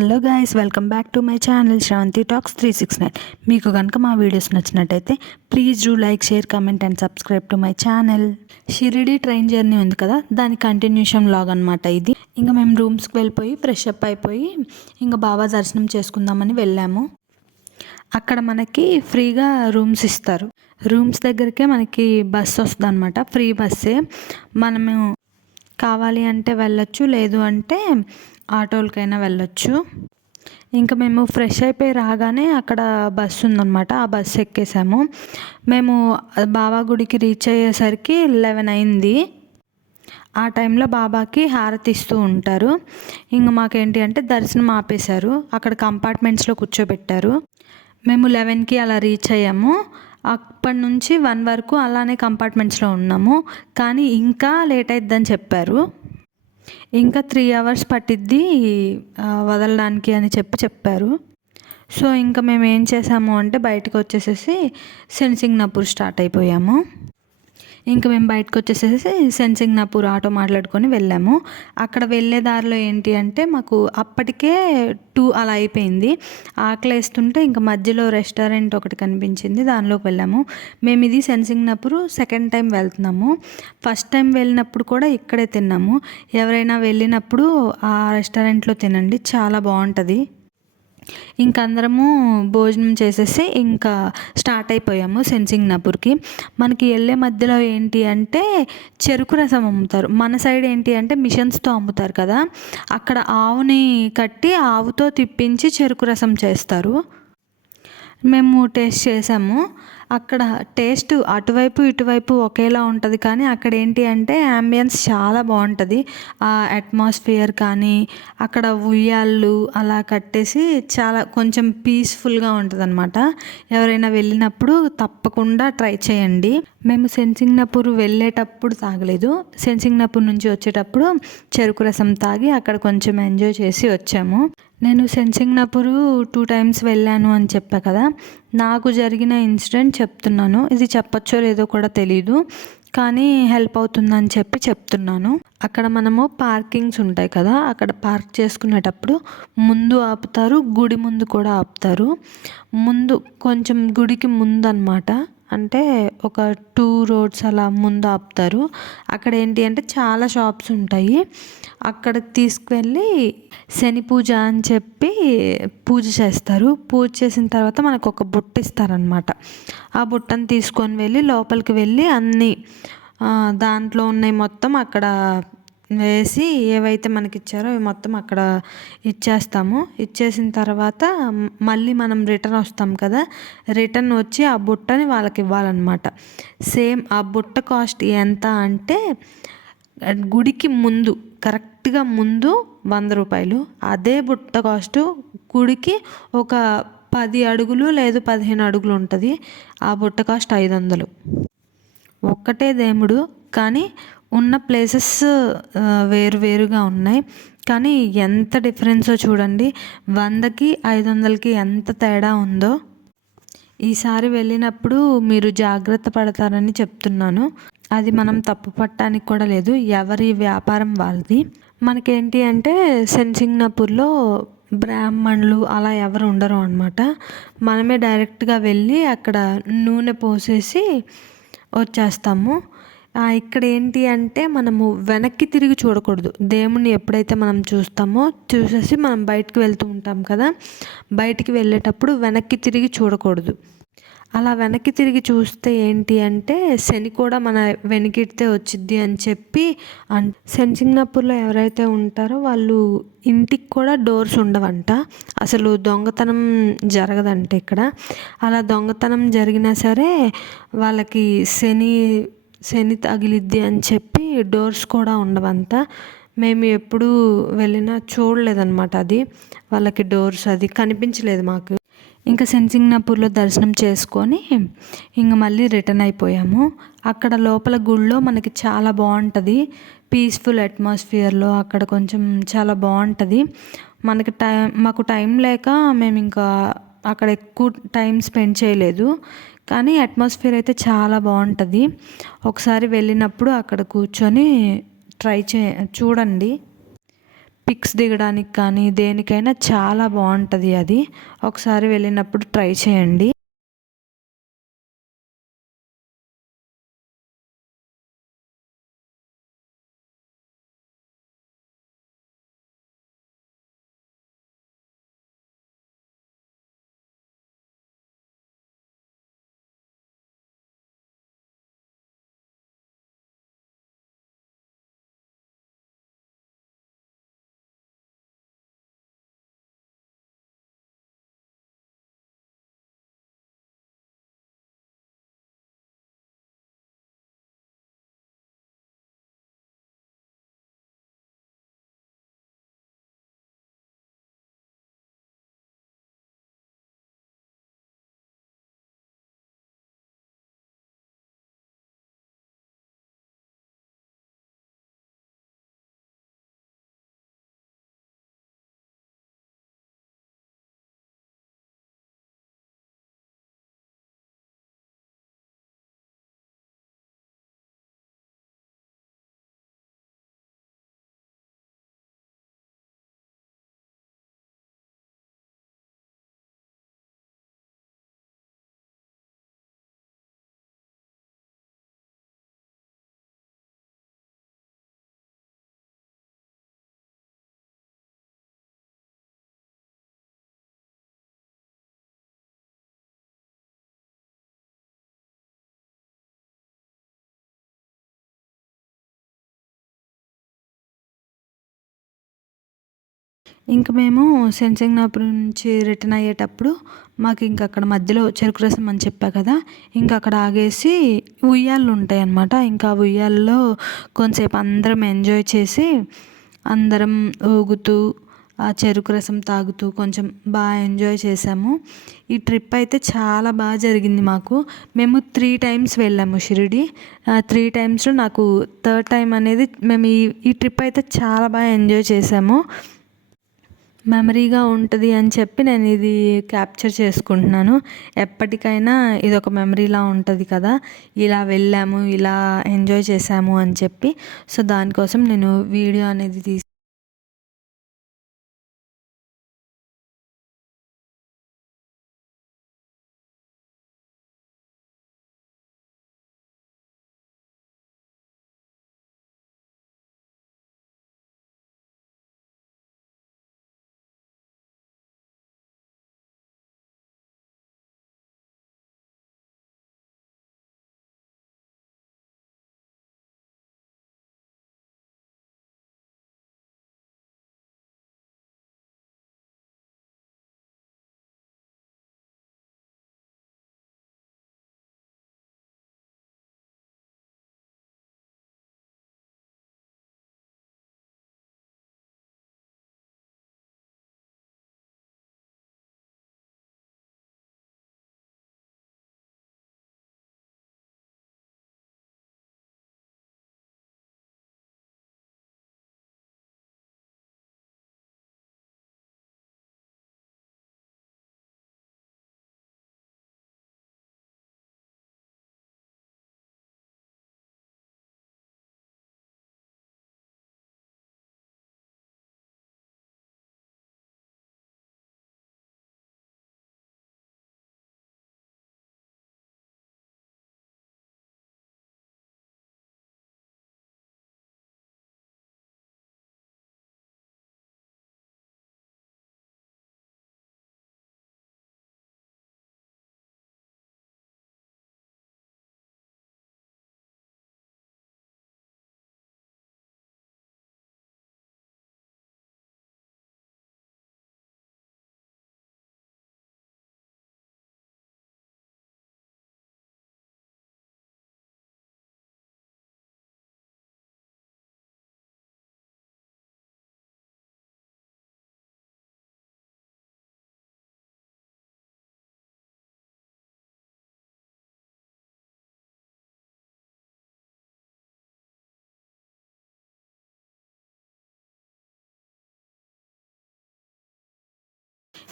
Hello guys, welcome back to my channel Sravanthi talks 369. మీకు కనుక మా వీడియోస్ నచ్చినట్టయితే please do like, share, comment and subscribe to my channel. Shirdi train journey ఉంది కదా, దాని కంటిన్యూషన్ వ్లాగ్ అనమాట ఇది. ఇంకా మేము రూమ్స్కి వెళ్ళిపోయి ఫ్రెష్ అప్ అయిపోయి ఇంకా బాబా దర్శనం చేసుకుందామని వెళ్ళాము. అక్కడ మనకి ఫ్రీగా రూమ్స్ ఇస్తారు. రూమ్స్ దగ్గరికే మనకి బస్సు వస్తుంది అనమాట, ఫ్రీ బస్సే. మనము కావాలి అంటే వెళ్ళొచ్చు, లేదు అంటే ఆటోలకైనా వెళ్ళొచ్చు. ఇంకా మేము ఫ్రెష్ అయిపోయి రాగానే అక్కడ బస్సు ఉందన్నమాట, ఆ బస్సు ఎక్కేసాము. మేము బాబా గుడికి రీచ్ అయ్యేసరికి 11 అయింది. ఆ టైంలో బాబాకి హారతి ఇస్తూ ఉంటారు. ఇంకా మాకేంటి అంటే దర్శనం ఆపేశారు, అక్కడ కంపార్ట్మెంట్స్లో కూర్చోబెట్టారు. మేము 11కి అలా రీచ్ అయ్యాము. అప్పటి నుంచి 1 వరకు అలానే కంపార్ట్మెంట్స్లో ఉన్నాము. కానీ ఇంకా లేట్ అయిద్దని చెప్పారు. ఇంకా 3 అవర్స్ పట్టిద్ది వదలడానికి అని చెప్పారు. సో ఇంకా మేము ఏం చేసాము అంటే బయటకు వచ్చేసేసి సెన్సింగ్నాపూర్ స్టార్ట్ అయిపోయాము. ఇంకా మేము బయటకు వచ్చేసేసి సెన్సింగ్నాపూర్ ఆటో మాట్లాడుకొని వెళ్ళాము. అక్కడ వెళ్ళే దారిలో ఏంటి అంటే మాకు అప్పటికే 2 అలా అయిపోయింది. ఆకలి వేస్తుంటే ఇంకా మధ్యలో రెస్టారెంట్ ఒకటి కనిపించింది, దానిలోకి వెళ్ళాము. మేము ఇది సెన్సింగ్నాపూర్ సెకండ్ టైం వెళ్తున్నాము. ఫస్ట్ టైం వెళ్ళినప్పుడు కూడా ఇక్కడే తిన్నాము. ఎవరైనా వెళ్ళినప్పుడు ఆ రెస్టారెంట్లో తినండి, చాలా బాగుంటుంది. ఇంక అందరము భోజనం చేసేసి ఇంకా స్టార్ట్ అయిపోయాము సెన్సింగ్నాపూర్కి. మనకి వెళ్ళే మధ్యలో ఏంటి అంటే చెరుకు రసం అమ్ముతారు. మన సైడ్ ఏంటి అంటే మిషన్స్తో అమ్ముతారు కదా, అక్కడ ఆవుని కట్టి ఆవుతో తిప్పించి చెరుకు రసం చేస్తారు. మేము టేస్ట్ చేసాము. అక్కడ టేస్ట్ అటువైపు ఇటువైపు ఒకేలా ఉంటుంది, కానీ అక్కడ ఏంటి అంటే యాంబియన్స్ చాలా బాగుంటుంది. ఆ అట్మాస్ఫియర్ కానీ అక్కడ ఉయ్యాళ్ళు అలా కట్టేసి చాలా కొంచెం పీస్ఫుల్గా ఉంటుంది అనమాట. ఎవరైనా వెళ్ళినప్పుడు తప్పకుండా ట్రై చేయండి. మేము సెన్సింగ్నాపూర్ వెళ్ళేటప్పుడు తాగలేదు, సెన్సింగ్నాపూర్ నుంచి వచ్చేటప్పుడు చెరుకు రసం తాగి అక్కడ కొంచెం ఎంజాయ్ చేసి వచ్చాము. నేను సెన్సింగ్నాపూర్ 2 టైమ్స్ వెళ్ళాను అని చెప్పా కదా, నాకు జరిగిన ఇన్సిడెంట్ చెప్తున్నాను. ఇది చెప్పచ్చో లేదో కూడా తెలీదు, కానీ హెల్ప్ అవుతుందని చెప్తున్నాను. అక్కడ మనము పార్కింగ్స్ ఉంటాయి కదా, అక్కడ పార్క్ చేసుకునేటప్పుడు ముందు ఆపుతారు, గుడి ముందు కూడా ఆపుతారు. ముందు కొంచెం గుడికి ముందు అనమాట, అంటే ఒక 2 రోడ్స్ అలా ముందు ఆపుతారు. అక్కడ ఏంటి అంటే చాలా షాప్స్ ఉంటాయి. అక్కడికి తీసుకువెళ్ళి శని పూజ అని చెప్పి పూజ చేస్తారు. పూజ చేసిన తర్వాత మనకు ఒక బుట్ట ఇస్తారనమాట. ఆ బుట్టను తీసుకొని వెళ్ళి లోపలికి వెళ్ళి అన్నీ దాంట్లో ఉన్నాయి మొత్తం అక్కడ వేసి ఏవైతే మనకి ఇచ్చారో అవి మొత్తం అక్కడ ఇచ్చేస్తాము. ఇచ్చేసిన తర్వాత మళ్ళీ మనం రిటర్న్ వస్తాం కదా, రిటర్న్ వచ్చి ఆ బుట్టని వాళ్ళకి ఇవ్వాలన్నమాట. సేమ్ ఆ బుట్ట కాస్ట్ ఎంత అంటే గుడికి ముందు కరెక్ట్గా ముందు 100 రూపాయలు, అదే బుట్ట కాస్ట్ గుడికి ఒక 10 అడుగులు లేదు 15 అడుగులు ఉంటుంది. ఆ బుట్ట కాస్ట్ 500. ఒక్కటే దేవుడు కానీ ఉన్న ప్లేసెస్ వేరువేరుగా ఉన్నాయి. కానీ ఎంత డిఫరెన్సో చూడండి, 100కి 500కి ఎంత తేడా ఉందో. ఈసారి వెళ్ళినప్పుడు మీరు జాగ్రత్త పడతారని చెప్తున్నాను. అది మనం తప్పు పట్టడానికి కూడా లేదు, ఎవరి వ్యాపారం వాళ్ళది. మనకేంటి అంటే సెన్సింగ్నాపూర్లో బ్రాహ్మణులు అలా ఎవరు ఉండరు అనమాట. మనమే డైరెక్ట్గా వెళ్ళి అక్కడ నూనె పోసేసి వచ్చేస్తాము. ఇక్కడ ఏంటి అంటే మనము వెనక్కి తిరిగి చూడకూడదు. దేవుణ్ణి ఎప్పుడైతే మనం చూస్తామో చూసేసి మనం బయటికి వెళ్తూ ఉంటాం కదా, బయటికి వెళ్ళేటప్పుడు వెనక్కి తిరిగి చూడకూడదు. అలా వెనక్కి తిరిగి చూస్తే ఏంటి అంటే శని కూడా మన వెనకిడితే వచ్చిద్ది అని చెప్పి సెన్సింగ్నాపూర్లో ఎవరైతే ఉంటారో వాళ్ళు ఇంటికి కూడా డోర్స్ ఉండవంట. అసలు దొంగతనం జరగదంట ఇక్కడ. అలా దొంగతనం జరిగినా సరే వాళ్ళకి శని తగిలిద్ది అని చెప్పి డోర్స్ కూడా ఉండవంట. మేము ఎప్పుడు వెళ్ళినా చూడలేదన్నమాట, అది వాళ్ళకి డోర్స్ అది కనిపించలేదు మాకు. ఇంకా సెన్సింగ్నాపూర్లో దర్శనం చేసుకొని ఇంక మళ్ళీ రిటర్న్ అయిపోయాము. అక్కడ లోపల గుళ్ళో మనకి చాలా బాగుంటుంది, పీస్ఫుల్ అట్మాస్ఫియర్లో అక్కడ కొంచెం చాలా బాగుంటుంది. మాకు టైం లేక మేము ఇంకా అక్కడ ఎక్కువ టైం స్పెండ్ చేయలేదు, కానీ అట్మాస్ఫియర్ అయితే చాలా బాగుంటుంది. ఒకసారి వెళ్ళినప్పుడు అక్కడ కూర్చొని చూడండి. పిక్స్ దిగడానికి కానీ దేనికైనా చాలా బాగుంటుంది అది. ఒకసారి వెళ్ళినప్పుడు ట్రై చేయండి. ఇంక మేము సెన్సింగ్నాపురం నుంచి రిటర్న్ అయ్యేటప్పుడు మాకు ఇంక అక్కడ మధ్యలో చెరుకు రసం అని చెప్పా కదా, ఇంక అక్కడ ఆగేసి ఉయ్యాలలు ఉంటాయి అన్నమాట. ఇంకా ఉయ్యాలలో కొంతసేపు అందరం ఎంజాయ్ చేసి అందరం ఊగుతూ ఆ చెరుకు రసం తాగుతూ కొంచెం బాగా ఎంజాయ్ చేసాము. ఈ ట్రిప్ అయితే చాలా బాగా జరిగింది మాకు. మేము 3 టైమ్స్ వెళ్ళాము షిరిడి. 3 టైమ్స్లో నాకు థర్డ్ టైం అనేది మేము ఈ ట్రిప్ అయితే చాలా బాగా ఎంజాయ్ చేసాము. మెమరీగా ఉంటుంది అని చెప్పి నేను ఇది క్యాప్చర్ చేసుకుంటున్నాను. ఎప్పటికైనా ఇదొక మెమరీలా ఉంటుంది కదా, ఇలా వెళ్ళాము ఇలా ఎంజాయ్ చేసాము అని చెప్పి. సో దానికోసం నేను వీడియో అనేది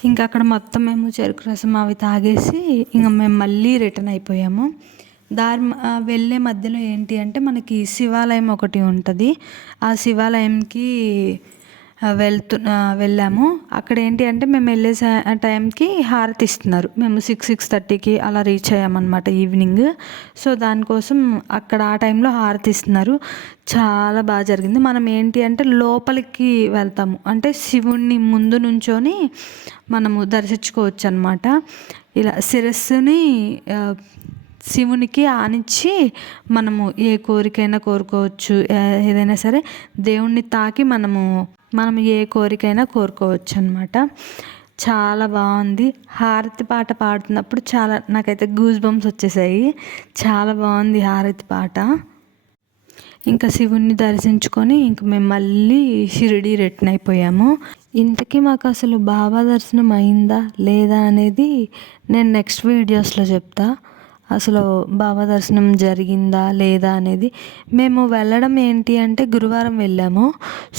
ఇంకా అక్కడ మొత్తం మేము చెరుకు రసం అవి తాగేసి ఇంక మేము మళ్ళీ రిటర్న్ అయిపోయాము. వెళ్ళే మధ్యలో ఏంటి అంటే మనకి శివాలయం ఒకటి ఉంటుంది. ఆ శివాలయంకి వెళ్ళాము. అక్కడ ఏంటి అంటే మేము వెళ్ళే టైంకి హారతి ఇస్తున్నారు. మేము 6:30కి అలా రీచ్ అయ్యామన్నమాట ఈవినింగ్. సో దానికోసం అక్కడ ఆ టైంలో హారతి ఇస్తున్నారు. చాలా బాగా జరిగింది. మనం ఏంటి అంటే లోపలికి వెళ్తాము, అంటే శివుణ్ణి ముందు నుంచొని మనము దర్శించుకోవచ్చు అనమాట. ఇలా శిరస్సుని శివునికి ఆనించి మనము ఏ కోరికైనా కోరుకోవచ్చు. ఏదైనా సరే దేవుణ్ణి తాకి మనం ఏ కోరికైనా కోరుకోవచ్చు అనమాట. చాలా బాగుంది. హారతి పాట పాడుతున్నప్పుడు నాకైతే గూస్ బంప్స్ వచ్చేసాయి. చాలా బాగుంది హారతి పాట. ఇంకా శివుణ్ణి దర్శించుకొని ఇంక మేము మళ్ళీ షిరిడి రిటర్న్ అయిపోయాము. ఇంతకీ మాకు అసలు బాబా దర్శనం అయిందా లేదా అనేది నేను నెక్స్ట్ వీడియోస్లో చెప్తా. అసలు బాబా దర్శనం జరిగిందా లేదా అనేది. మేము వెళ్ళడం ఏంటి అంటే గురువారం వెళ్ళాము.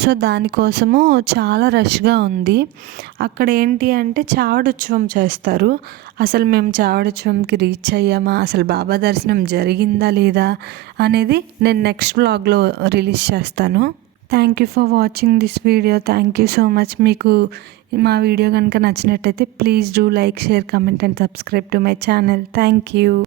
సో దానికోసము చాలా రష్గా ఉంది. అక్కడ ఏంటి అంటే చావడుత్సవం చేస్తారు. అసలు మేము చావడుత్సవంకి రీచ్ అయ్యామా, అసలు బాబా దర్శనం జరిగిందా లేదా అనేది నేను నెక్స్ట్ వ్లాగ్లో రిలీజ్ చేస్తాను. Thank you for watching this video. Thank you so much. మీకు మా వీడియో కనుక నచ్చినట్టయితే please do like, share, comment and subscribe to my channel. Thank you.